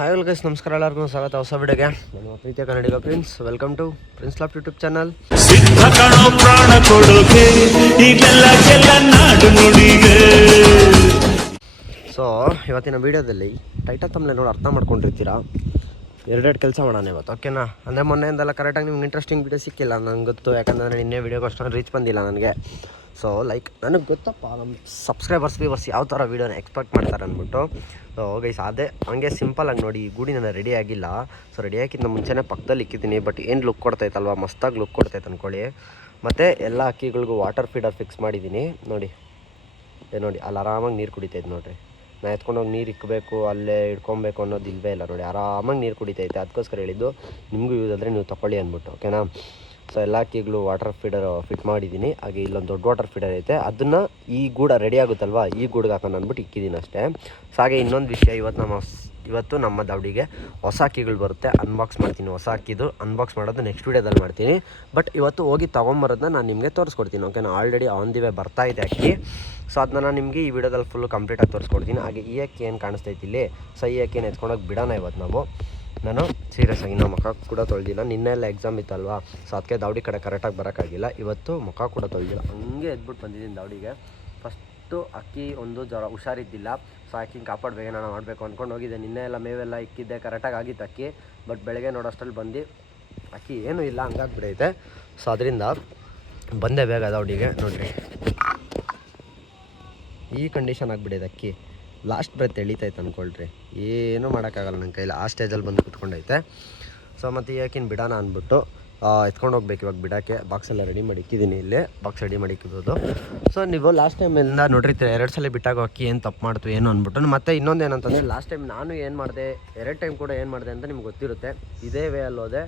Hi guys, ನಮಸ್ಕಾರ. ಎಲ್ಲರಿಗೂ ಸ್ವಾಗತ ಹೊಸ ವಿಡಿಯೋಗೆ. ನಮ್ಮ ಪ್ರೀತಿಯ Kannadiga Prince. Welcome to Prince Laugh YouTube channel. So ಇವತ್ತಿನ ವಿಡಿಯೋದಲ್ಲಿ ಟೈಟಲ್ ತಮ್ಮನೆ ನೋಡಿ ಅರ್ಥ ಮಾಡ್ಕೊಂಡಿರ್ತೀರಾ. ಎರಡೆರಡು ಕೆಲಸ ಮಾಡೋಣ ಇವತ್ತು, ಓಕೆನಾ? ಅಂದರೆ ಮೊನ್ನೆಯಿಂದೆಲ್ಲ ಕರೆಕ್ಟಾಗಿ ನಿಮ್ಗೆ ಇಂಟ್ರೆಸ್ಟಿಂಗ್ ವಿಡಿಯೋ ಸಿಕ್ಕಿಲ್ಲ ನಂಗೆ ಗೊತ್ತು. ಯಾಕಂದರೆ ನಿನ್ನೆ ವೀಡಿಯೋಗೆ ಅಷ್ಟೊಂದು ರೀಚ್ ಬಂದಿಲ್ಲ ನನಗೆ. ಸೊ ನನಗೆ ಗೊತ್ತಪ್ಪ ನಮ್ಮ ವ್ಯೂವರ್ಸ್ ಯಾವ ಥರ ವೀಡಿಯೋನ ಎಕ್ಸ್ಪೆಕ್ಟ್ ಮಾಡ್ತಾರೆ ಅಂದ್ಬಿಟ್ಟು. ಸೊ ಗೈಸ್ ಅದೇ ಹಂಗೆ ಸಿಂಪಲಾಗಿ ನೋಡಿ, ಈ ಗೂಡಿ ನಾನು ರೆಡಿ ಆಗಿಲ್ಲ. ಸೊ ರೆಡಿ ಆಗಿದ್ದ ಮುಂಚೆನೇ ಪಕ್ಕದಲ್ಲಿ ಇಕ್ಕಿದ್ದೀನಿ. ಬಟ್ ಏನು ಲುಕ್ ಕೊಡ್ತೈತಲ್ವ, ಮಸ್ತಾಗಿ ಲುಕ್ ಕೊಡ್ತೈತೆ ಅಂದ್ಕೊಳ್ಳಿ. ಮತ್ತು ಎಲ್ಲ ಅಕ್ಕಿಗಳಿಗೂ ವಾಟರ್ ಫೀಡರ್ ಫಿಕ್ಸ್ ಮಾಡಿದ್ದೀನಿ ನೋಡಿ. ನೋಡಿ ಅಲ್ಲಿ ಆರಾಮಾಗಿ ನೀರು ಕುಡಿತೈತೆ ನೋಡಿರಿ. ನಾನು ಎತ್ಕೊಂಡೋಗಿ ನೀರು ಇಕ್ಕಬೇಕು, ಅಲ್ಲೇ ಇಟ್ಕೊಬೇಕು ಅನ್ನೋದು ಇಲ್ಲವೇ ಇಲ್ಲ ನೋಡಿ. ಆರಾಮಾಗಿ ನೀರು ಕುಡಿತೈತೆ. ಅದಕ್ಕೋಸ್ಕರ ಹೇಳಿದ್ದು ನಿಮಗೂ ಯೂಸ್ ಆದರೆ ನೀವು ತೊಗೊಳ್ಳಿ ಅಂದ್ಬಿಟ್ಟು, ಓಕೆನಾ? ಸೊ ಎಲ್ಲ ಅಕ್ಕಿಗಳು ವಾಟರ್ ಫೀಡರ್ ಫಿಟ್ ಮಾಡಿದ್ದೀನಿ. ಹಾಗೆ ಇಲ್ಲೊಂದು ದೊಡ್ಡ ವಾಟರ್ ಫೀಡರ್ ಐತೆ, ಅದನ್ನು ಈ ಗೂಡ ರೆಡಿ ಆಗುತ್ತಲ್ವ, ಈ ಗೂಡಿಗೆ ಹಾಕೊಂಡು ಅಂದ್ಬಿಟ್ಟು ಇಕ್ಕಿದ್ದೀನಿ ಅಷ್ಟೇ. ಸೊ ಹಾಗೆ ಇನ್ನೊಂದು ವಿಷಯ, ಇವತ್ತು ನಮ್ಮ ದವಡಿಗೆ ಹೊಸ ಅಕ್ಕಿಗಳು ಬರುತ್ತೆ. ಅನ್ಬಾಕ್ಸ್ ಮಾಡ್ತೀನಿ. ಹೊಸ ಅಕ್ಕಿದು ಅನ್ಬಾಕ್ಸ್ ಮಾಡೋದು ನೆಕ್ಸ್ಟ್ ವೀಡಿಯೋದಲ್ಲಿ ಮಾಡ್ತೀನಿ. ಬಟ್ ಇವತ್ತು ಹೋಗಿ ತೊಗೊಂಬರೋದನ್ನ ನಾನು ನಿಮಗೆ ತೋರಿಸ್ಕೊಡ್ತೀನಿ, ಓಕೆನಾ? ಆಲ್ರೆಡಿ ಆನ್ ದಿ ವೇ ಬರ್ತಾ ಇದೆ ಅಕ್ಕಿ. ಸೊ ಅದನ್ನ ನಾನು ನಿಮಗೆ ಈ ವಿಡಿಯೋದಲ್ಲಿ ಫುಲ್ಲು ಕಂಪ್ಲೀಟಾಗಿ ತೋರಿಸ್ಕೊಡ್ತೀನಿ. ಹಾಗೆ ಈ ಅಕ್ಕಿ ಏನು ಕಾಣಿಸ್ತೈತಿ ಇಲ್ಲಿ, ಸೊ ಈ ಅಕ್ಕಿನ ಎತ್ಕೊಂಡೋಗಿ ಬಿಡೋಣ ಇವತ್ತು ನಾವು. ನಾನು ಸೀರಿಯಸ್ ಆಗಿ ನಮ್ಮ ಮುಖ ಕೂಡ ತೊಳೆದಿಲ್ಲ. ನಿನ್ನೆಲ್ಲ ಎಕ್ಸಾಮ್ ಇತ್ತಲ್ವಾ, ಸೊ ಅದಕ್ಕೆ ದವಡಿ ಕಡೆ ಕರೆಕ್ಟಾಗಿ ಬರೋಕ್ಕಾಗಿಲ್ಲ. ಇವತ್ತು ಮುಖ ಕೂಡ ತೊಳೆದಿಲ್ಲ, ಹಂಗೆ ಎದ್ಬಿಟ್ಟು ಬಂದಿದ್ದೀನಿ ದವಡಿಗೆ. ಫಸ್ಟು ಅಕ್ಕಿ ಒಂದು ಜ್ವರ ಹುಷಾರಿದ್ದಿಲ್ಲ. ಸೊ ಅಕ್ಕಿನ ಕಾಪಾಡಬೇಕು, ನಾನು ಮಾಡಬೇಕು ಅಂದ್ಕೊಂಡು ಹೋಗಿದ್ದೆ. ನಿನ್ನೆ ಎಲ್ಲ ಮೇವೆಲ್ಲ ಇಕ್ಕಿದ್ದೆ, ಕರೆಕ್ಟಾಗಿ ಆಗಿತ್ತು ಅಕ್ಕಿ. ಬಟ್ ಬೆಳಗ್ಗೆ ನೋಡೋಷ್ಟರಲ್ಲಿ ಬಂದು ಅಕ್ಕಿ ಏನೂ ಇಲ್ಲ, ಹಂಗಾಗ್ಬಿಡೈತೆ. ಸೊ ಅದರಿಂದ ಬಂದೆ ಬೇಗ ದವಡಿಗೆ. ನೋಡಿರಿ ಈ ಕಂಡೀಷನ್ ಆಗಿಬಿಡೈತೆ ಅಕ್ಕಿ. ಲಾಸ್ಟ್ ಬ್ರೆತ್ ಎಳಿತೈತೆ ಅಂದ್ಕೊಳ್ರಿ, ಏನೂ ಮಾಡೋಕ್ಕಾಗಲ್ಲ ನನ್ನ ಕೈಲಿ. ಆ ಸ್ಟೇಜಲ್ಲಿ ಬಂದು ಕುತ್ಕೊಂಡೈತೆ. ಸೊ ಮತ್ತು ಈ ಅಕ್ಕಿನ ಬಿಡೋಣ ಅಂದ್ಬಿಟ್ಟು ಎತ್ಕೊಂಡು ಹೋಗ್ಬೇಕು ಇವಾಗ ಬಿಡೋಕ್ಕೆ. ಬಾಕ್ಸೆಲ್ಲ ರೆಡಿ ಮಾಡಿ ಇಕ್ಕಿದ್ದೀನಿ, ಇಲ್ಲೇ ಬಾಕ್ಸ್ ರೆಡಿ ಮಾಡಿ ಇಕ್ಕಿಬೋದು. ಸೊ ನೀವು ಲಾಸ್ಟ್ ಟೈಮಿಂದ ನೋಡಿರ್ತೀರ, 2 ಸಲ ಬಿಟ್ಟಾಗ ಅಕ್ಕಿ ಏನು ತಪ್ಪು ಮಾಡ್ತು ಏನು ಅಂದ್ಬಿಟ್ಟು. ಮತ್ತು ಇನ್ನೊಂದು ಏನಂತಂದರೆ, ಲಾಸ್ಟ್ ಟೈಮ್ ನಾನು ಏನು ಮಾಡಿದೆ, 2 ಟೈಮ್ ಕೂಡ ಏನು ಮಾಡಿದೆ ಅಂತ ನಿಮ್ಗೆ ಗೊತ್ತಿರುತ್ತೆ. ಇದೇ ವೇ ಅಲ್ಲೋದೆ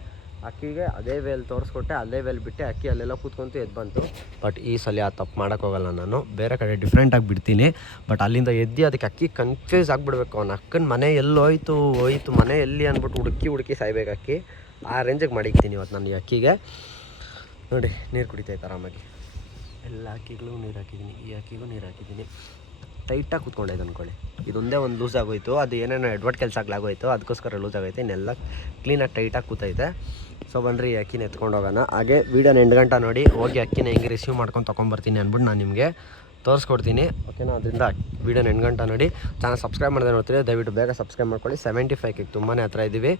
ಅಕ್ಕಿಗೆ, ಅದೇ ವೇಲ್ ತೋರಿಸ್ಕೊಟ್ಟೆ, ಅದೇ ವೇಲ್ ಬಿಟ್ಟೆ, ಅಕ್ಕಿ ಅಲ್ಲೆಲ್ಲ ಕೂತ್ಕೊಂತು ಎದ್ದು ಬಂತು. ಬಟ್ ಈ ಸಲ ಆ ತಪ್ಪು ಮಾಡೋಕ್ಕೋಗಲ್ಲ. ನಾನು ಬೇರೆ ಕಡೆ ಡಿಫ್ರೆಂಟಾಗಿ ಬಿಡ್ತೀನಿ. ಬಟ್ ಅಲ್ಲಿಂದ ಎದ್ದು ಅದಕ್ಕೆ ಅಕ್ಕಿ ಕನ್ಫ್ಯೂಸ್ ಆಗಿಬಿಡ್ಬೇಕು. ಅವ್ನು ಅಕ್ಕನ ಮನೆ ಎಲ್ಲೋಯ್ತು ಮನೆ ಎಲ್ಲಿ ಅಂದ್ಬಿಟ್ಟು ಹುಡುಕಿ ಸಾಯ್ಬೇಕು ಅಕ್ಕಿ. ಆ ರೇಂಜಿಗೆ ಮಾಡಿಕ್ತೀನಿ ಇವತ್ತು ನಾನು ಈ ಅಕ್ಕಿಗೆ. ನೋಡಿ ನೀರು ಕುಡಿತೈತೆ ಆರಾಮಾಗಿ. ಎಲ್ಲ ಅಕ್ಕಿಗಳಿಗೂ ನೀರು ಹಾಕಿದ್ದೀನಿ, ಈ ಅಕ್ಕಿಗೂ ನೀರು ಹಾಕಿದ್ದೀನಿ. ಟೈಟಾಗಿ ಕೂತ್ಕೊಂಡೈತೆ ಅಂದ್ಕೊಳ್ಳಿ. ಇದೊಂದೇ ಒಂದು ಲೂಸ್ ಆಗೋಯ್ತು, ಅದು ಏನೇನೋ ಎಡ್ವರ್ಟ್ ಕೆಲಸ ಆಗ್ಲಾಗೋಯ್ತು, ಅದಕ್ಕೋಸ್ಕರ ಲೂಸ್ ಆಗೈತೆ. ಇನ್ನೆಲ್ಲ ಕ್ಲೀನಾಗಿ ಟೈಟಾಗಿ ಕೂತೈತೆ. ಸೊ ಬನ್ನಿರಿ ಅಕ್ಕಿನ ಎತ್ಕೊಂಡು ಹೋಗೋಣ. ಹಾಗೆ ವೀಡಿಯೋನ 8 ಗಂಟೆ ನೋಡಿ, ಹೋಗಿ ಅಕ್ಕಿನ ಹೆಂಗೆ ರಿಸೀವ್ ಮಾಡ್ಕೊಂಡು ತೊಗೊಂಬರ್ತೀನಿ ಅಂದ್ಬಿಟ್ಟು ನಾನು ನಿಮಗೆ ತೋರಿಸ್ಕೊಡ್ತೀನಿ, ಓಕೆನಾ? ಅದರಿಂದ ವೀಡಿಯೋನ 8 ಗಂಟೆ ನೋಡಿ. ಚಾನಲ್ ಸಬ್ಸ್ಕ್ರೈಬ್ ಮಾಡಿದೆ ನೋಡ್ತೀರಿ, ದಯವಿಟ್ಟು ಬೇಗ ಸಬ್ಸ್ಕ್ರೈಬ್ ಮಾಡ್ಕೊಳ್ಳಿ. 75ಗೆ ತುಂಬಾ ಹತ್ರ ಇದ್ದೀವಿ.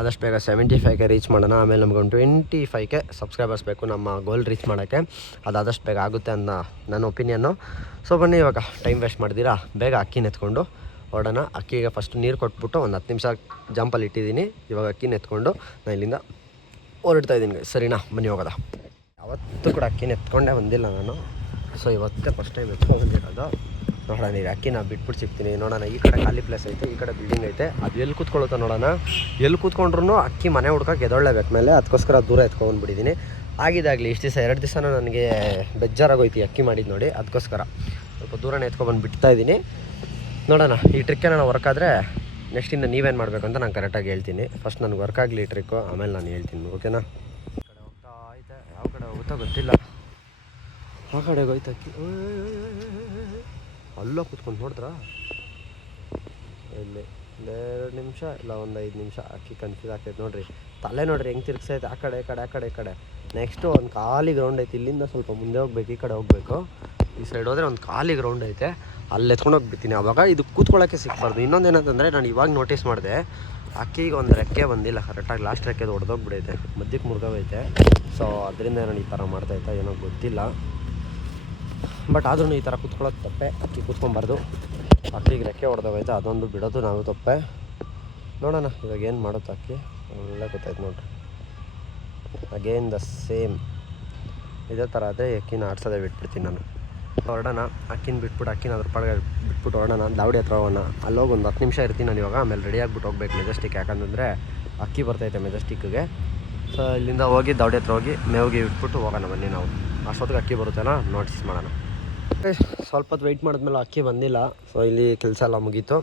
ಆದಷ್ಟು ಬೇಗ 75ಗೆ ರೀಚ್ ಮಾಡೋಣ. ಆಮೇಲೆ ನಮ್ಗೆ ಒಂದು 25ಗೆ ಸಬ್ಸ್ಕ್ರೈಬರ್ಸ್ ಬೇಕು ನಮ್ಮ ಗೋಲ್ ರೀಚ್ ಮಾಡೋಕ್ಕೆ. ಅದಾದಷ್ಟು ಬೇಗ ಆಗುತ್ತೆ ಅಂತ ನನ್ನ ಒಪಿನಿಯನ್ನು. ಸೊ ಬನ್ನಿ, ಇವಾಗ ಟೈಮ್ ವೇಸ್ಟ್ ಮಾಡ್ದಿರಾ, ಬೇಗ ಅಕ್ಕಿನ ಎತ್ಕೊಂಡು ಹೊರಡೋಣ. ಅಕ್ಕಿಗೆ ಫಸ್ಟ್ ನೀರು ಕೊಟ್ಬಿಟ್ಟು ಒಂದು 10 ನಿಮಿಷ ಜಂಪಲ್ಲಿ ಇಟ್ಟಿದ್ದೀನಿ. ಇವಾಗ ಅಕ್ಕಿನ ಎತ್ಕೊಂಡು ನಾನು ಇಲ್ಲಿಂದ ಹೊರಡ್ತಾ ಇದ್ದೀನಿ, ಸರಿನಾ? ಬನ್ನಿ ಹೋಗೋದ. ಯಾವತ್ತೂ ಕೂಡ ಅಕ್ಕಿನ ಎತ್ಕೊಂಡೇ ಬಂದಿಲ್ಲ ನಾನು. ಸೊ ಇವತ್ತೇ ಫಸ್ಟ್ ಟೈಮ್ ಎತ್ಕೊಂಡು ಬಂದಿರೋದು. ನೋಡೋಣ, ಈಗ ಅಕ್ಕಿನ ಬಿಟ್ಬಿಟ್ಟು ಸಿಗ್ತೀನಿ. ನೋಡೋಣ, ಈ ಕಡೆ ಖಾಲಿ ಪ್ಲೇಸ್ ಐತೆ, ಈ ಕಡೆ ಬಿಲ್ಡಿಂಗ್ ಐತೆ. ಅದು ಎಲ್ಲಿ ಕೂತ್ಕೊಳ್ಳುತ್ತಾ ನೋಡೋಣ. ಎಲ್ಲಿ ಕೂತ್ಕೊಂಡ್ರು ಅಕ್ಕಿ ಮನೆ ಹುಡ್ಕಕ್ಕೆ ಎದೊಳ್ಳೇಬೇಕು ಮೇಲೆ, ಅದಕ್ಕೋಸ್ಕರ ದೂರ ಎತ್ಕೊಂಡ್ಬಿಟ್ಟಿದ್ದೀನಿ. ಆಗಿದ್ದಾಗಲಿ ಇಷ್ಟು ದಿವಸ 2 ದಿವಸನೂ ನನಗೆ ಬೇಜಾರಾಗೋಯ್ತು ಅಕ್ಕಿ ಮಾಡಿದ್ದು ನೋಡಿ. ಅದಕ್ಕೋಸ್ಕರ ಸ್ವಲ್ಪ ದೂರನೇ ಎತ್ಕೊಬಂದು ಬಿಡ್ತಾಯಿದ್ದೀನಿ. ನೋಡೋಣ, ಈ ಟ್ರಿಕ್ಕೆ ನಾನು ವರ್ಕ್ ಆದರೆ ನೆಕ್ಸ್ಟಿಂದ ನೀವೇನು ಮಾಡಬೇಕು ಅಂತ ನಾನು ಕರೆಕ್ಟಾಗಿ ಹೇಳ್ತೀನಿ. ಫಸ್ಟ್ ನನಗೆ ವರ್ಕ್ ಆಗಲಿ ಈ ಟ್ರಿಕ್ಕು, ಆಮೇಲೆ ನಾನು ಹೇಳ್ತೀನಿ, ಓಕೆನಾ? ಈ ಕಡೆ ಹೋಗ್ತಾ ಐತೆ, ಯಾವ ಕಡೆ ಹೋಗುತ್ತಾ ಗೊತ್ತಿಲ್ಲ. ಆ ಕಡೆಗೆ ಹೋಯ್ತು ಅಕ್ಕಿ. ಅಲ್ಲೋ ಕೂತ್ಕೊಂಡು ನೋಡಿದ್ರಾ? ಇಲ್ಲಿ 2 ನಿಮಿಷ ಇಲ್ಲ ಒಂದು 5 ನಿಮಿಷ ಅಕ್ಕಿ ಕನ್ಫ್ಯೂಸ್ ಆಗ್ತೈತೆ ನೋಡಿರಿ. ತಲೆ ನೋಡಿರಿ ಹೆಂಗೆ ತಿರ್ಗ್ಸೈತೆ, ಆ ಕಡೆ ಈ ಕಡೆ. ನೆಕ್ಸ್ಟು ಒಂದು ಖಾಲಿ ಗ್ರೌಂಡ್ ಐತೆ, ಇಲ್ಲಿಂದ ಸ್ವಲ್ಪ ಮುಂದೆ ಹೋಗ್ಬೇಕು, ಈ ಕಡೆ ಹೋಗಬೇಕು. ಈ ಸೈಡ್ ಹೋದರೆ ಒಂದು ಖಾಲಿ ಗ್ರೌಂಡ್ ಐತೆ, ಅಲ್ಲಿ ಎತ್ಕೊಂಡೋಗ್ಬಿಡ್ತೀನಿ. ಆವಾಗ ಇದು ಕೂತ್ಕೊಳ್ಳೋಕ್ಕೆ ಸಿಕ್ಬಾರ್ದು. ಇನ್ನೊಂದು ಏನಂತಂದರೆ, ನಾನು ಇವಾಗ ನೋಟಿಸ್ ಮಾಡಿದೆ, ಅಕ್ಕಿಗೆ ಒಂದು ರೆಕ್ಕೆ ಬಂದಿಲ್ಲ ಕರೆಕ್ಟಾಗಿ. ಲಾಸ್ಟ್ ರೆಕ್ಕೆದು ಹೊಡೆದೋಗ್ಬಿಡೈತೆ, ಮಧ್ಯಕ್ಕೆ ಮುರಿದೋಗೈತೆ. ಸೊ ಅದರಿಂದ ನಾನು ಈ ಥರ ಮಾಡ್ತಾಯಿದ್ದೆ, ಏನೋ ಗೊತ್ತಿಲ್ಲ. ಬಟ್ ಆದ್ರೂ ಈ ಥರ ಕೂತ್ಕೊಳ್ಳೋದು ತಪ್ಪೆ. ಅಕ್ಕಿ ಕೂತ್ಕೊಬಾರ್ದು, ಅಕ್ಕಿಗೆ ರೆಕ್ಕೆ ಹೊಡೆದೋಗೈತೆ, ಅದೊಂದು ಬಿಡೋದು ನಾವು ತಪ್ಪೆ. ನೋಡೋಣ ಇವಾಗ ಏನು ಮಾಡುತ್ತೆ ಅಕ್ಕಿ, ಒಳ್ಳೆ ಗೊತ್ತಾಯ್ತು ನೋಡ್ರಿ. ಅಗೇನ್ ದ ಸೇಮ್ ಇದೇ ಥರ ಆದರೆ ಅಕ್ಕಿನ ಆಡ್ಸೋದೇ ಬಿಟ್ಬಿಡ್ತೀನಿ ನಾನು. ಹೊರಡೋಣ, ಅಕ್ಕಿನ ಬಿಟ್ಬಿಟ್ಟು ಅಕ್ಕಿನ ಅದ್ರ ಪಾಡಿಗೆ ಬಿಟ್ಬಿಟ್ಟು ಹೊರಡೋಣ. ದಾವಡಿ ಹತ್ರ ಹೋಗೋಣ. ಅಲ್ಲೋಗಿ ಒಂದು 10 ನಿಮಿಷ ಇರ್ತೀನಿ ನಾನು ಇವಾಗ. ಆಮೇಲೆ ರೆಡಿ ಆಗಿಬಿಟ್ಟು ಹೋಗ್ಬೇಕು ಮೆಜೆಸ್ಟಿಕ್, ಯಾಕಂತಂದರೆ ಅಕ್ಕಿ ಬರ್ತೈತೆ ಮೆಜೆಸ್ಟಿಕ್ಗೆ. ಸೊ ಇಲ್ಲಿಂದ ಹೋಗಿ ದಾವಡಿ ಹತ್ರ ಹೋಗಿ ಮೇವಿಗೆ ಇಟ್ಬಿಟ್ಟು ಹೋಗೋಣ. ಬನ್ನಿ, ನಾವು ಅಷ್ಟೊತ್ತಿಗೆ ಅಕ್ಕಿ ಬರುತ್ತಲ್ಲ ನೋಟಿಸ್ ಮಾಡೋಣ. ಸ್ವಲ್ಪ ಹೊತ್ತು ವೆಯ್ಟ್ ಮಾಡಿದ್ಮೇಲೆ ಅಕ್ಕಿ ಬಂದಿಲ್ಲ. ಸೊ ಇಲ್ಲಿ ಕೆಲಸ ಎಲ್ಲ ಮುಗೀತು.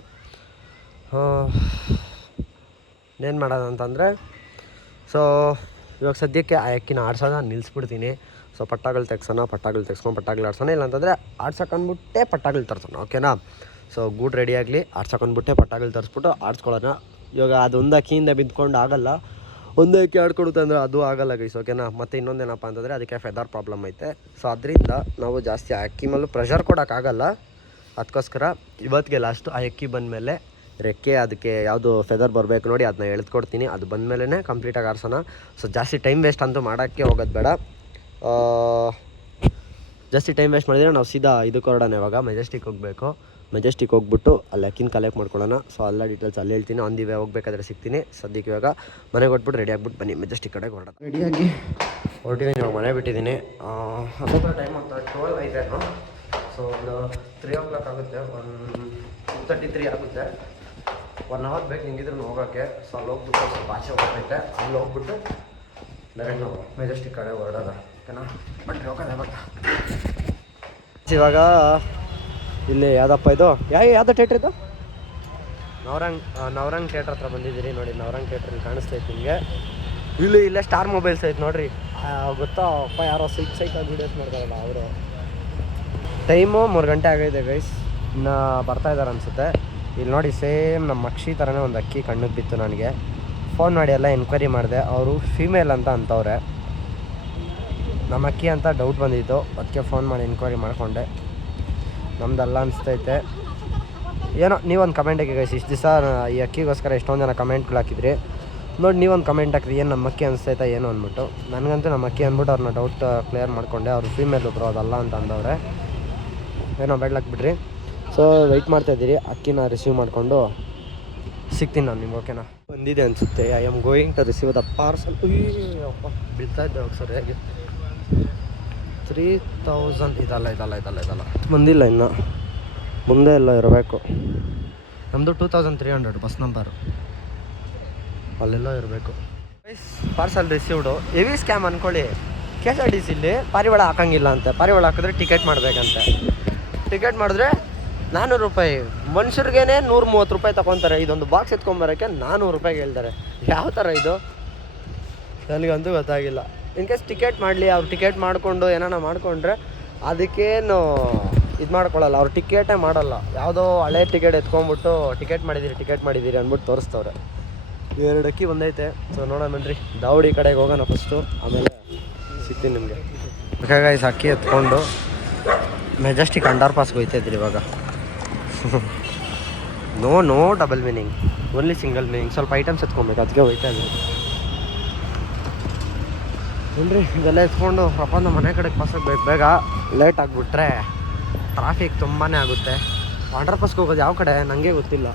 ಏನು ಮಾಡೋಣ ಅಂತಂದರೆ, ಸೊ ಇವಾಗ ಸದ್ಯಕ್ಕೆ ಆ ಅಕ್ಕಿನ ಆಡ್ಸೋಣ ನಿಲ್ಲಿಸ್ಬಿಡ್ತೀನಿ. ಸೊ ಪಟ್ಟಾಗಳು ತೆಗ್ಸೋಣ, ಪಟ್ಟಾಗಳು ತೆಗ್ಸ್ಕೊಂಡು ಪಟ್ಟಾಗಳು ಆಡ್ಸೋಣ. ಇಲ್ಲಾಂತಂದರೆ ಆಡ್ಸೋಕೆ ಅಂದ್ಬಿಟ್ಟೆ ಪಟ್ಟಾಗಳು ತರ್ಸೋಣ, ಓಕೆನಾ? ಸೊ ಗೂಡು ರೆಡಿ ಆಗಲಿ ಆಡ್ಸಕೊಂಡ್ಬಿಟ್ಟೆ ಪಟಾಗಳು ತರಿಸ್ಬಿಟ್ಟು ಆಡ್ಸ್ಕೊಳ್ಳೋಣ. ಇವಾಗ ಅದೊಂದು ಅಕ್ಕಿಯಿಂದ ಬಿದ್ದುಕೊಂಡು ಆಗಲ್ಲ, ಒಂದೇ ಅಕ್ಕಿ ಆಡ್ಕೊಡುತ್ತೆ ಅಂದರೆ ಅದು ಆಗಲ್ಲ ಗೈಸ್, ಓಕೆನಾ. ಮತ್ತು ಇನ್ನೊಂದೇನಪ್ಪ ಅಂತಂದರೆ ಅದಕ್ಕೆ ಫೆದರ್ ಪ್ರಾಬ್ಲಮ್ ಐತೆ. ಸೊ ಅದರಿಂದ ನಾವು ಜಾಸ್ತಿ ಅಕ್ಕಿ ಮೇಲೂ ಪ್ರೆಷರ್ ಕೊಡೋಕ್ಕಾಗಲ್ಲ. ಅದಕ್ಕೋಸ್ಕರ ಇವತ್ತಿಗೆ ಲಾಸ್ಟು ಆ ಅಕ್ಕಿ ಬಂದಮೇಲೆ ರೆಕ್ಕೆ ಅದಕ್ಕೆ ಯಾವುದು ಫೆದರ್ ಬರಬೇಕು ನೋಡಿ ಅದನ್ನ ಎಳೆದ್ಕೊಡ್ತೀನಿ. ಅದು ಬಂದಮೇಲೆ ಕಂಪ್ಲೀಟಾಗಿ ಆರಿಸೋಣ. ಸೊ ಜಾಸ್ತಿ ಟೈಮ್ ವೇಸ್ಟ್ ಅಂತೂ ಮಾಡೋಕ್ಕೆ ಹೋಗೋದು ಬೇಡ. ಜಾಸ್ತಿ ಟೈಮ್ ವೇಸ್ಟ್ ಮಾಡಿದರೆ ನಾವು ಸೀದಾ ಇದಕ್ಕೆ ಹೊರಡೋಣ. ಇವಾಗ ಮೆಜೆಸ್ಟಿಕ್ ಹೋಗಬೇಕು. ಮೆಜೆಸ್ಟಿಕ್ ಹೋಗ್ಬಿಟ್ಟು ಅಲ್ಲಿ ಅಕ್ಕಿನ ಕಲೆಕ್ಟ್ ಮಾಡ್ಕೊಳ್ಳೋಣ. ಸೊ ಎಲ್ಲ ಡೀಟೇಲ್ಸ್ ಅಲ್ಲಿ ಹೇಳ್ತೀನಿ. ಆನ್ ದಿ ವೇ ಹೋಗ್ಬೇಕಾದ್ರೆ ಸಿಗ್ತೀನಿ. ಸದ್ಯಕ್ಕೆ ಇವಾಗ ಮನೆಗೆ ಹೊಟ್ಬಿಟ್ಟು ರೆಡಿ ಆಗ್ಬಿಟ್ಟು ಬನ್ನಿ, ಮೆಜೆಸ್ಟಿಕ್ ಕಡೆಗೆ ಹೊರಡೋಣ. ರೆಡಿಯಾಗಿ ಹೊರಟಿದ್ದೀನಿ, ಇವಾಗ ಮನೆ ಬಿಟ್ಟಿದ್ದೀನಿ. ಹತ್ತತ್ರ ಟೈಮ್ ಅಂತ 12 ಐತೆ. ಸೊ ಒಂದು 3 o'clock ಆಗುತ್ತೆ, 2:33 ಆಗುತ್ತೆ. 1 hour ಬೇಕು ಹಿಂಗಿದ್ರು ಹೋಗೋಕ್ಕೆ. ಸೊ ಅಲ್ಲಿ ಹೋಗ್ಬಿಟ್ಟು ಸ್ವಲ್ಪ ಆಚೆ ಹೋಗ್ತೈತೆ, ಅಲ್ಲಿ ಹೋಗ್ಬಿಟ್ಟು ಡೈರೆಕ್ಟ್ ನಾವು ಮೆಜೆಸ್ಟಿಕ್ ಕಡೆ ಹೊರಡೋದ, ಓಕೆನಾ. ಬಟ್ ಹೋಗೋಣ ಇವಾಗ. ಇಲ್ಲಿ ಯಾವುದಪ್ಪ ಇದು, ಯಾವ್ದು ಥಿಯೇಟ್ರ್ ಇದು? ನವರಂಗ್ ಥಿಯೇಟ್ರ್ ಹತ್ರ ಬಂದಿದ್ದೀರಿ ನೋಡಿ. ನವರಂಗ್ ಥಿಯೇಟ್ರಲ್ಲಿ ಕಾಣಿಸ್ತೈತೆ ನಿಮಗೆ. ಇಲ್ಲೇ ಸ್ಟಾರ್ ಮೊಬೈಲ್ಸ್ ಐತೆ ನೋಡ್ರಿ, ಗೊತ್ತಾ ಅಪ್ಪ, ಯಾರೋ ಸೈಕಾಗಿ ವೀಡಿಯೋಸ್ ಮಾಡ್ತಾರಲ್ಲ ಅವರು. ಟೈಮು 3 ಗಂಟೆ ಆಗೈತೆ ಗೈಸ್, ಇನ್ನು ಬರ್ತಾ ಇದ್ದಾರೆ ಅನಿಸುತ್ತೆ. ಇಲ್ಲಿ ನೋಡಿ ಸೇಮ್ ನಮ್ಮ ಅಕ್ಷಿ ಥರನೇ ಒಂದು ಅಕ್ಕಿ ಕಣ್ಣಿಗೆ ಬಿತ್ತು. ನನಗೆ ಫೋನ್ ಮಾಡಿ ಎಲ್ಲ ಎನ್ಕ್ವೈರಿ ಮಾಡಿದೆ, ಅವರು ಫೀಮೇಲ್ ಅಂತ ಅಂತವ್ರೆ. ನಮ್ಮ ಅಕ್ಕಿ ಅಂತ ಡೌಟ್ ಬಂದಿತ್ತು, ಅದಕ್ಕೆ ಫೋನ್ ಮಾಡಿ ಎನ್ಕ್ವೈರಿ ಮಾಡಿಕೊಂಡೆ. ನಮ್ದಲ್ಲ ಅನಿಸ್ತೈತೆ ಏನೋ. ನೀವೊಂದು ಕಮೆಂಟ್ ಹಾಕಿ ಗೈಸ್, ಇಷ್ಟು ದಿವಸ ಈ ಅಕ್ಕಿಗೋಸ್ಕರ ಎಷ್ಟೊಂದು ಜನ ಕಮೆಂಟ್ಗಳು ಹಾಕಿದ್ರಿ ನೋಡಿ. ನೀವೊಂದು ಕಮೆಂಟ್ ಹಾಕಿದ್ರಿ ಏನು ನಮ್ಮ ಅಕ್ಕಿ ಅನಿಸ್ತೈತಾ ಏನು ಅಂದ್ಬಿಟ್ಟು. ನನಗಂತೂ ನಮ್ಮ ಅಕ್ಕಿ ಅಂದ್ಬಿಟ್ಟು ಅವ್ರನ್ನ ಡೌಟ್ ಕ್ಲಿಯರ್ ಮಾಡಿಕೊಂಡೆ. ಅವರು ಫೀಮೇಲ್ ಒಬ್ಬರು ಅದಲ್ಲ ಅಂತ ಅಂದವ್ರೆ. ಏನೋ ಬೇಡ್ಲಾಕ್ಬಿಟ್ರಿ. ಸೊ ವೆಯ್ಟ್ ಮಾಡ್ತಾಯಿದ್ದೀರಿ, ಅಕ್ಕಿನ ರಿಸೀವ್ ಮಾಡಿಕೊಂಡು ಸಿಗ್ತೀನಿ ನಾನು ನಿಮ್ಗೆ, ಓಕೆನಾ. ಬಂದಿದೆ ಅನಿಸುತ್ತೆ. I am going to receive the parcel. ಅಪ್ಪ ಬೀಳ್ತಾ ಇದ್ದೆ ಸರಿಯಾಗಿ. 3000 ಇದಲ್ಲ ಬಂದಿಲ್ಲ ಇನ್ನು, ಮುಂದೆ ಎಲ್ಲ ಇರಬೇಕು. ನಮ್ಮದು 2300 ಬಸ್ ನಂಬರು, ಅಲ್ಲೆಲ್ಲ ಇರಬೇಕು. Parcel received. ಹೆವಿ ಸ್ಕ್ಯಾಮ್ ಅಂದ್ಕೊಳ್ಳಿ. KSRTCಲಿ ಪಾರಿವಾಳ ಹಾಕೋಂಗಿಲ್ಲ ಅಂತೆ. ಪಾರಿವಾಳ ಹಾಕಿದ್ರೆ ಟಿಕೆಟ್ ಮಾಡಬೇಕಂತೆ. ಟಿಕೆಟ್ ಮಾಡಿದ್ರೆ 400 ರೂಪಾಯಿ. ಮನುಷ್ಯರಿಗೇನೆ 130 ರೂಪಾಯಿ ತೊಗೊತಾರೆ. ಇದೊಂದು ಬಾಕ್ಸ್ ಎತ್ಕೊಂಬರೋಕ್ಕೆ 400 ರೂಪಾಯಿಗೆ ಹೇಳ್ತಾರೆ. ಯಾವ ಥರ ಇದು ನನಗಂತೂ ಗೊತ್ತಾಗಿಲ್ಲ. ಇನ್ ಕೇಸ್ ಟಿಕೆಟ್ ಮಾಡಲಿ, ಅವ್ರು ಟಿಕೆಟ್ ಮಾಡಿಕೊಂಡು ಏನಾನ ಮಾಡಿಕೊಂಡ್ರೆ ಅದಕ್ಕೇನು ಇದು ಮಾಡ್ಕೊಳ್ಳಲ್ಲ, ಅವ್ರು ಟಿಕೆಟೇ ಮಾಡಲ್ಲ. ಯಾವುದೋ ಹಳೆ ಟಿಕೆಟ್ ಎತ್ಕೊಂಡ್ಬಿಟ್ಟು ಟಿಕೆಟ್ ಮಾಡಿದ್ದೀರಿ ಅಂದ್ಬಿಟ್ಟು ತೋರಿಸ್ತವ್ರೆ. 2 ಅಕ್ಕಿ ಬಂದೈತೆ. ಸೊ ನೋಡೋಣ ಬನ್ನಿರಿ, ದಾವಡಿ ಕಡೆಗೆ ಹೋಗೋಣ ಫಸ್ಟು, ಆಮೇಲೆ ಸಿಗ್ತೀನಿ ನಿಮಗೆ. ಹಾಗಾಗಿ ಅಕ್ಕಿ ಎತ್ಕೊಂಡು ಮೆಜೆಸ್ಟಿಕ್ ಅಂಡರ್ ಪಾಸ್ಗೆ ಹೋಗ್ತಾಯಿದ್ರಿ ಇವಾಗ. No double meaning, only single meaning. ಸ್ವಲ್ಪ ಐಟಮ್ಸ್ ಎತ್ಕೊಬೇಕು, ಅದಕ್ಕೆ ಹೋಗ್ತಾ ಇದ್ರಿ. ಏನ್ರಿ ಇದೆಲ್ಲ ಎತ್ಕೊಂಡು ಪ್ರಪಂಚ ಮನೆ ಕಡೆಗೆ ಪಾಸಾಗಿ ಬೇಗ ಲೇಟ್ ಆಗಿಬಿಟ್ರೆ ಟ್ರಾಫಿಕ್ ತುಂಬಾ ಆಗುತ್ತೆ. ಅಂಡರ್ ಪಾಸ್ಗೆ ಹೋಗೋದು ಯಾವ ಕಡೆ ನನಗೆ ಗೊತ್ತಿಲ್ಲ.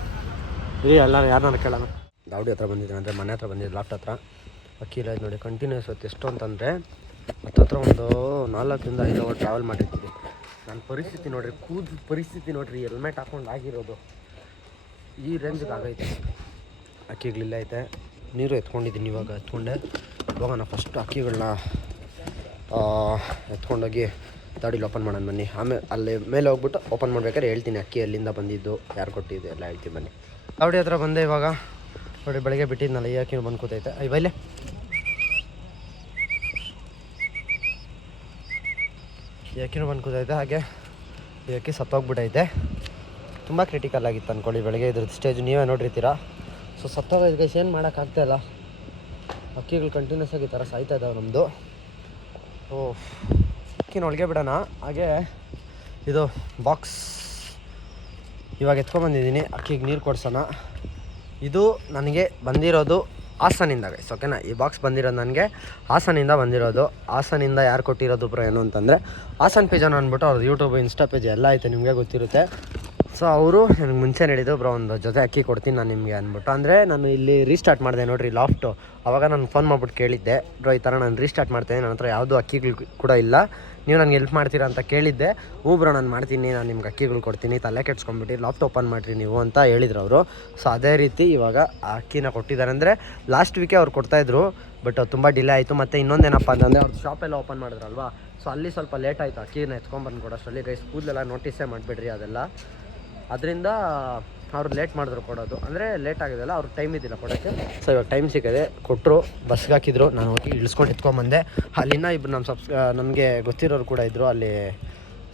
ಎಲ್ಲರೂ ಯಾರನ್ನ ಕೇಳೋಣ. ದಾವಡಿ ಹತ್ರ ಬಂದಿದ್ದೀನಿ, ಅಂದರೆ ಮನೆ ಹತ್ರ ಬಂದಿದ್ದು, ಲಾಫ್ಟ್ ಹತ್ರ. ಅಕ್ಕಿ ಇಲ್ಲ ನೋಡಿ ಕಂಟಿನ್ಯೂಸ್ ಹೊತ್ತು. ಎಷ್ಟು ಅಂತಂದರೆ ಹತ್ತತ್ರ ಒಂದು 4 ರಿಂದ 5 ಅವರ್ ಟ್ರಾವೆಲ್ ಮಾಡಿರ್ತೀವಿ. ನನ್ನ ಪರಿಸ್ಥಿತಿ ನೋಡಿರಿ, ಪರಿಸ್ಥಿತಿ ನೋಡಿರಿ, ಹೆಲ್ಮೆಟ್ ಹಾಕ್ಕೊಂಡು ಆಗಿರೋದು ಈ ರೇಂಜಿಗೆ ಆಗೈತೆ. ಅಕ್ಕಿಗಳಿಲ್ಲ ಐತೆ, ನೀರು ಎತ್ಕೊಂಡಿದ್ದೀನಿ. ಇವಾಗ ಎತ್ಕೊಂಡೆ ಹೋಗೋಣ. ಫಸ್ಟು ಅಕ್ಕಿಗಳನ್ನ ಎತ್ಕೊಂಡೋಗಿ ದಾಡಿಲಿ ಓಪನ್ ಮಾಡೋಣ ಬನ್ನಿ. ಆಮೇಲೆ ಅಲ್ಲಿ ಮೇಲೆ ಹೋಗ್ಬಿಟ್ಟು ಓಪನ್ ಮಾಡ್ಬೇಕಾದ್ರೆ ಹೇಳ್ತೀನಿ ಅಕ್ಕಿ ಎಲ್ಲಿಂದ ಬಂದಿದ್ದು, ಯಾರು ಕೊಟ್ಟಿದ್ದು ಎಲ್ಲ ಹೇಳ್ತೀನಿ ಬನ್ನಿ. ದಾವಡಿ ಹತ್ರ ಬಂದೆ ಇವಾಗ ನೋಡಿ. ಬೆಳಗ್ಗೆ ಬಿಟ್ಟಿದ್ನಲ್ಲ, ಈ ಅಕ್ಕಿನೂ ಬಂದು ಕೂತೈತೆ. ಬೈಲೆ ಈ ಅಕ್ಕಿನೂ ಬಂದು ಕೂತೈತೆ. ಹಾಗೆ ಈ ಅಕ್ಕಿ ಸತ್ತೋಗ್ಬಿಟ್ಟೈತೆ. ತುಂಬ ಕ್ರಿಟಿಕಲ್ ಆಗಿತ್ತು ಅಂದ್ಕೊಳ್ಳಿ. ಬೆಳಗ್ಗೆ ಇದ್ರದ್ದು ಸ್ಟೇಜ್ ನೀವೇ ನೋಡಿರ್ತೀರ. ಸೊ ಸತ್ತೋಗೈತೆ ಗೈಸ್, ಏನು ಮಾಡೋಕ್ಕಾಗ್ತಾಯಿಲ್ಲ. ಅಕ್ಕಿಗಳು ಕಂಟಿನ್ಯೂಸ್ ಆಗಿ ಈ ಥರ ಸಾಯ್ತಾ ಇದ್ದಾವೆ ನಮ್ಮದು. ಅಕ್ಕಿನ ಒಳಗೆ ಬಿಡೋಣ. ಹಾಗೆ ಇದು ಬಾಕ್ಸ್ ಇವಾಗ ಎತ್ಕೊಂಡ್ಬಂದಿದ್ದೀನಿ, ಅಕ್ಕಿಗೆ ನೀರು ಕೊಡ್ಸೋಣ. ಇದು ನನಗೆ ಬಂದಿರೋದು ಹಾಸನಿಂದ ಗೈಸ್, ಓಕೆನಾ. ಈ ಬಾಕ್ಸ್ ಬಂದಿರೋದು ನನಗೆ ಹಾಸನಿಂದ ಬಂದಿರೋದು. ಹಾಸನಿಂದ ಯಾರು ಕೊಟ್ಟಿರೋದು ಬ್ರೋ ಏನು ಅಂತಂದರೆ, ಹಾಸನ್ ಪಿಜನ್ ಅಂದ್ಬಿಟ್ಟು ಅವ್ರದ್ದು ಯೂಟ್ಯೂಬ್, ಇನ್ಸ್ಟಾ ಪೇಜ್ ಎಲ್ಲ ಐತೆ, ನಿಮಗೆ ಗೊತ್ತಿರುತ್ತೆ. ಸೊ ಅವರು ನನಗೆ ಮುಂಚೆ ಹೇಳಿದ್ದು ಬ್ರೋ ಒಂದು ಜೊತೆ ಅಕ್ಕಿ ಕೊಡ್ತೀನಿ ನಾನು ನಿಮಗೆ ಅಂದ್ಬಿಟ್ಟು. ಅಂದರೆ ನಾನು ಇಲ್ಲಿ ರೀಸ್ಟಾರ್ಟ್ ಮಾಡಿದೆ ನೋಡಿರಿ ಲಾಫ್ಟು. ಆವಾಗ ನಾನು ಫೋನ್ ಮಾಡ್ಬಿಟ್ಟು ಕೇಳಿದ್ದೆ, ಬ್ರೋ ಈ ಥರ ನಾನು ರೀಸ್ಟಾರ್ಟ್ ಮಾಡ್ತೇನೆ, ನನ್ನ ಹತ್ರ ಯಾವುದೂ ಅಕ್ಕಿಗಳು ಕೂಡ ಇಲ್ಲ, ನೀವು ನನಗೆ ಹೆಲ್ಪ್ ಮಾಡ್ತೀರಾ ಅಂತ ಕೇಳಿದ್ದೆ. ಹ್ಞೂ ಬ್ರೋ ನಾನು ಮಾಡ್ತೀನಿ, ನಾನು ನಿಮ್ಗೆ ಅಕ್ಕಿಗಳು ಕೊಡ್ತೀನಿ, ತಲೆ ಕೆಡ್ಸ್ಕೊಂಬಿಟ್ಟು ಲಾಫ್ಟ್ ಓಪನ್ ಮಾಡಿರಿ ನೀವು ಅಂತ ಹೇಳಿದ್ರು ಅವರು. ಸೊ ಅದೇ ರೀತಿ ಇವಾಗ ಆ ಅಕ್ಕಿನ ಕೊಟ್ಟಿದ್ದಾರೆ. ಅಂದರೆ ಲಾಸ್ಟ್ ವೀಕೆ ಅವ್ರು ಕೊಡ್ತಾಯಿದ್ರು, ಬಟ್ ತುಂಬ ಡಿಲೇ ಆಯಿತು. ಮತ್ತು ಇನ್ನೊಂದೇನಪ್ಪ ಅಂತಂದರೆ ಅವ್ರದ್ದು ಶಾಪೆಲ್ಲ ಓಪನ್ ಮಾಡಿದ್ರಲ್ವಾ, ಸೊ ಅಲ್ಲಿ ಸ್ವಲ್ಪ ಲೇಟ್ ಆಯಿತು ಅಕ್ಕಿನ ಎತ್ಕೊಂಡ್ಬಂದು ಕೊಡೋಷ್ಟರಲ್ಲಿ. ಗೈಸ್ ಕೂದಲೆಲ್ಲ ನೋಟಿಸೇ ಮಾಡಿಬಿಡ್ರಿ ಅದೆಲ್ಲ. ಅದರಿಂದ ಅವ್ರು ಲೇಟ್ ಮಾಡಿದ್ರು ಕೊಡೋದು. ಅಂದರೆ ಲೇಟ್ ಆಗಿದೆಲ್ಲ, ಅವ್ರಿಗೆ ಟೈಮ್ ಇದ್ದಿಲ್ಲ ಕೊಡೋಕ್ಕೆ. ಸೊ ಇವಾಗ ಟೈಮ್ ಸಿಕ್ಕಿದೆ, ಕೊಟ್ಟರು, ಬಸ್ಗೆ ಹಾಕಿದ್ರು, ನಾನು ಹೋಗಿ ಇಳಿಸ್ಕೊಂಡು ಎತ್ಕೊಂಬಂದೆ. ಅಲ್ಲಿನ ಇಬ್ಬರು ನಮ್ಮ ನಮಗೆ ಗೊತ್ತಿರೋರು ಕೂಡ ಇದ್ದರು ಅಲ್ಲಿ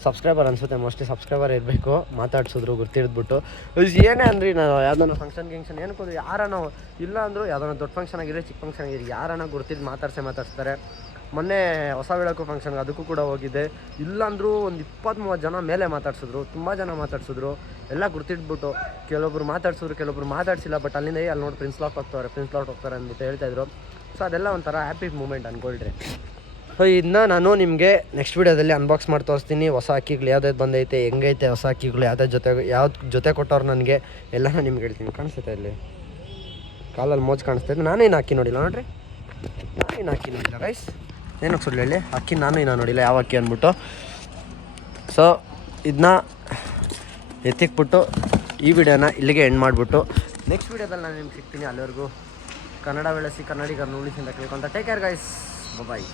ಸಬ್ಸ್ಕ್ರೈಬರ್ ಅನಿಸುತ್ತೆ, ಮೋಸ್ಟ್ಲಿ ಸಬ್ಸ್ಕ್ರೈಬರ್ ಇರಬೇಕು. ಮಾತಾಡ್ಸಿದ್ರು ಗುರ್ತಿಡ್ಬಿಟ್ಟು ಏನೇ ಅಂದ್ರಿ, ನಾನು ಯಾವುದೋ ಫಂಕ್ಷನ್ ಗಿಂಕ್ಷನ್ ಏನಕ್ಕೆ ಯಾರನೋ ಇಲ್ಲ ಅಂದರು, ಯಾವುದೋ ದೊಡ್ಡ ಫಂಕ್ಷನ್ ಆಗಿರಿ ಚಿಕ್ಕ ಫಂಕ್ಷನ್ ಆಗಿರಿ ಯಾರನ್ನ ಗುರ್ತಿದ್ದು ಮಾತಾಡ್ಸ್ತಾರೆ. ಮೊನ್ನೆ ಹೊಸ ಬೆಳಕು ಫಂಕ್ಷನ್ಗೆ ಅದಕ್ಕೂ ಕೂಡ ಹೋಗಿದ್ದೆ. ಇಲ್ಲಾಂದರೂ ಒಂದು 20-30 ಜನ ಮೇಲೆ ಮಾತಾಡ್ಸಿದ್ರು, ತುಂಬ ಜನ ಮಾತಾಡ್ಸಿದ್ರು, ಎಲ್ಲ ಗುರ್ತಿಟ್ಬಿಟ್ಟು. ಕೆಲವೊಬ್ರು ಮಾತಾಡ್ಸಿದ್ರು, ಕೆಲವೊಬ್ರು ಮಾತಾಡ್ಸಿಲ್ಲ. ಬಟ್ ಅಲ್ಲಿಂದ ಅಲ್ಲಿ ನೋಡಿ ಪ್ರಿನ್ಸ್ ಲಾಟ್ ಹೋಗ್ತಾರೆ ಅಂದ್ಬಿಟ್ಟು ಹೇಳ್ತಾಯಿದ್ರು. ಸೊ ಅದೆಲ್ಲ ಒಂಥರ ಹ್ಯಾಪಿ ಮೂಮೆಂಟ್ ಅಂದ್ಕೊಳ್ರಿ. ಸೊ ಇದನ್ನ ನಾನು ನಿಮಗೆ ನೆಕ್ಸ್ಟ್ ವೀಡಿಯೋದಲ್ಲಿ ಅನ್ಬಾಕ್ಸ್ ಮಾಡಿ ತೋರಿಸ್ತೀನಿ. ಹೊಸ ಅಕ್ಕಿಗಳು ಯಾವ್ದಾವ್ದು ಬಂದೈತೆ, ಹೆಂಗೈತೆ ಹೊಸ ಅಕ್ಕಿಗಳು, ಯಾವ್ದು ಜೊತೆ ಕೊಟ್ಟವ್ರು ನನಗೆ ಎಲ್ಲನೂ ನಿಮ್ಗೆ ಹೇಳ್ತೀನಿ. ಕಾಣಿಸ್ತೈತೆ ಇಲ್ಲಿ ಕಾಲಲ್ಲಿ ಮೋಜು ಕಾಣಿಸ್ತೈತೆ. ನಾನೇನು ಅಕ್ಕಿ ನೋಡಿಲ್ಲ ನೋಡ್ರಿ, ನಾನೇನು ಅಕ್ಕಿ ನೋಡಿಲ್ಲ ಗೈಸ್. ಏನಕ್ಕೆ ಸುಳ್ಳು ಹೇಳಿ, ಅಕ್ಕಿ ನಾನು ಇನ್ನೂ ನೋಡಿಲ್ಲ ಯಾವ ಅಕ್ಕಿ ಅಂದ್ಬಿಟ್ಟು. ಸೊ ಇದನ್ನ ಎತ್ತಿಕ್ಬಿಟ್ಟು ಈ ವಿಡಿಯೋನ ಇಲ್ಲಿಗೆ ಎಂಡ್ ಮಾಡಿಬಿಟ್ಟು ನೆಕ್ಸ್ಟ್ ವೀಡಿಯೋದಲ್ಲಿ ನಾನು ನಿಮ್ಗೆ ಸಿಗ್ತೀನಿ. ಅಲ್ಲಿವರೆಗೂ ಕನ್ನಡ ಬೆಳೆಸಿ ಕನ್ನಡಿಗರನ್ನು ಉಳಿಸಿ ಅಂತ ಕೇಳ್ಕೊಂತ ಟೇಕ್ ಕೇರ್ ಗೈಸ್, ಬಾಯ್.